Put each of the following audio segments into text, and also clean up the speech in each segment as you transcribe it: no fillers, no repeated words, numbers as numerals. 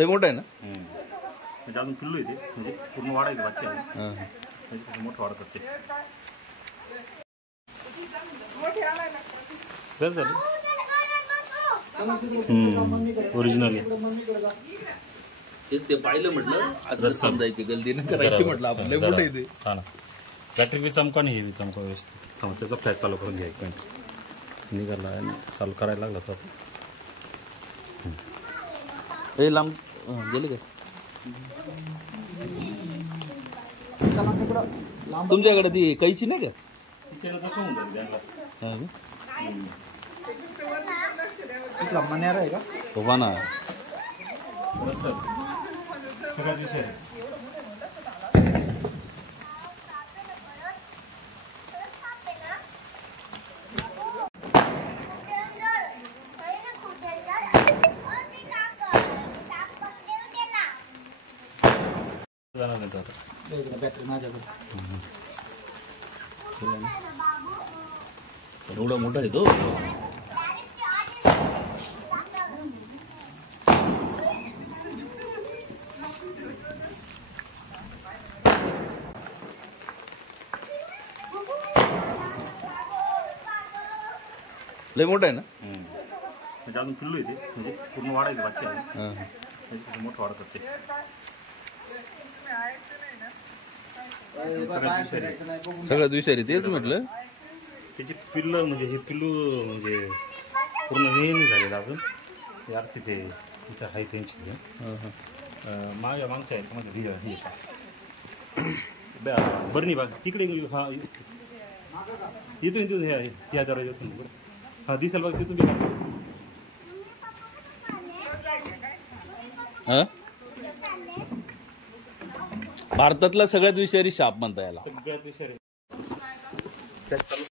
लय मोठा आहे ना. म्हणजे अजून पिल्लू येते म्हणजे पूर्ण वाढायचं बाकी आहे. म्हणजे मोठं वाढत असते. बस झालं. ओरिजिनल ते पाहिलं म्हटलं आता समजायची गलती नाही करायची म्हटलं आपण. लय मोठं आहे ते. हा ना. बॅटरी बी चमका आणि हे बी चमका व्यवस्थित. हा त्याचा फ्लॅश चालू करून घ्या. एक मिनिट निघाला आणि चालू करायला लागला तर हे लांब गेले का तुमच्याकडे ती कैची नाही का. मण्यार आहे का हो ना. सगळ्यात विषय बॅटरी माझ्याकडे एवढा मोठा आहे तो. लय मोठा आहे ना. म्हणजे अजून पिल्लू येते म्हणजे पूर्ण वाढायचं बाकी आहे. म्हणजे मोठं वाढत असते. सगळ्यात विषारी तेच म्हटलं. त्याची पिल्लं म्हणजे हे पिल्लू म्हणजे पूर्ण हे नाही झालेलं अजून. यार तिथे तिथं हाय टेन्शन मागच्या याच्यामध्ये हे बरं नाही बघा तिकडे. हा येतो तिथून ह्या दरवाज्यातून हा दिसेल बघा तिथून बी. भारतातला सगळ्यात विषारी साप म्हणता याला. सगळ्यात विषारी चालू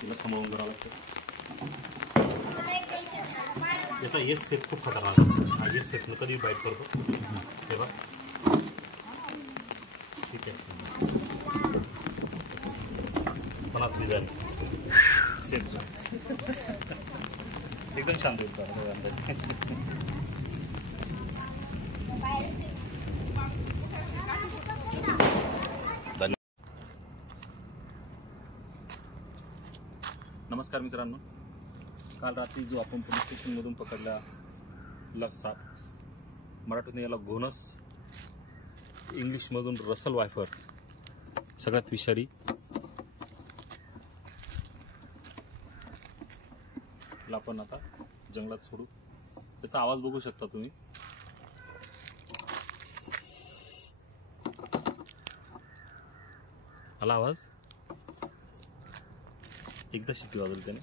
तिला सांभाळून करावं लागतं. याचा येस सेट खूप खतरनाक असतो. हा येस सेटनं कधी बाईट करतो तेव्हा ठीक आहे. 50 झाली सेट एकदम शांत होईल. नमस्कार मित्रांनो. काल रात्री जो आपण पोलीस स्टेशनमधून पकडला साप, मराठीतून याला घोणस, इंग्लिशमधून रसल वायफर, सगळ्यात विषारी. त्याला आपण आता जंगलात सोडू. त्याचा आवाज बघू शकता तुम्ही. आला आवाज. एकदा शिट्टी वाजवली त्याने.